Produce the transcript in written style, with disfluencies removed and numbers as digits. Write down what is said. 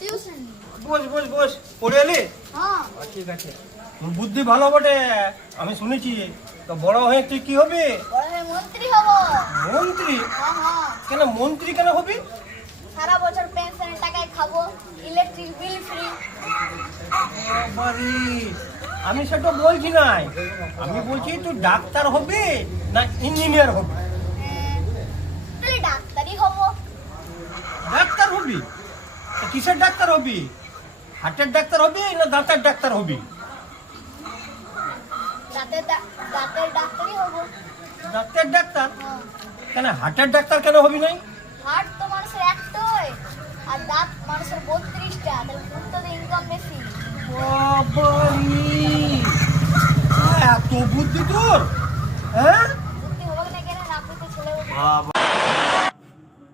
Tuition. বস বস বস, পড়ে এলি? হ্যাঁ। ঠিক আছে, তোর বুদ্ধি ভালো বটে, আমি শুনেছি। তো বড় হয়ে তুই কি হবি? বড় হয়ে মন্ত্রী হব। মন্ত্রী? হ্যাঁ হ্যাঁ। কেন মন্ত্রী কেন হবি? সারা বছর পেনশনের টাকায় খাবো, ইলেকট্রিক বিল ফ্রি। বাবারে, আমি সেটা বলছি নাই, আমি বলছি তুই ডাক্তার হবি না ইঞ্জিনিয়ার হবি? তাহলে ডাক্তারই হব। ডাক্তার হবি? তা কিসের ডাক্তার হবি? হার্টের ডাক্তার হবি না দাঁতের ডাক্তার হবি? দাঁতের ডাক্তারই হব। দাঁতের ডাক্তার? হ্যাঁ। কেন হার্টের ডাক্তার কেন হবি নাই? হার্ট তো মানুষের একটাই, আর দাঁত মানুষের 32টা, তাহলে তো ইনকাম বেশি। বাবারে, এত বুদ্ধি তোর? হ্যাঁ বুদ্ধি হবে না কেন, আপনি তো ছেলে। বাবা।